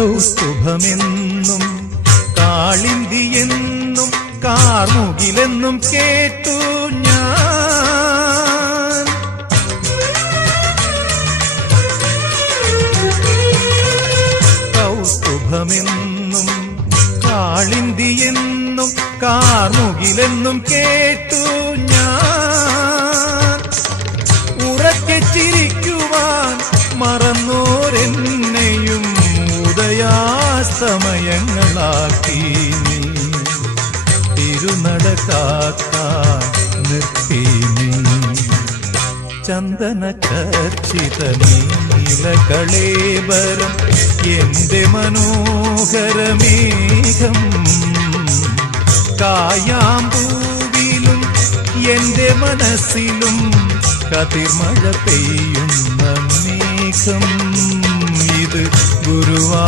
കൗസ്തുഭമെന്നും കാളിന്തിയെന്നും കാർമുകിലെന്നും കേട്ടു ഞാൻ. കൗസ്തുഭമെന്നും കാളിന്തിയെന്നും കാർമുകിലെന്നും കേട്ടു ഉദയാസ്തമയങ്ങളാക്കി നീ. തിരുനട കാക്കാൻ നിർത്തി നീ. ചന്ദന ചർച്ചിത നീലകളേബരം എന്റെ മനോഹരമേഘം കായാമ്പൂവിലും എന്റെ മനസ്സിലും കതിർമഴ പെയ്യുന്ന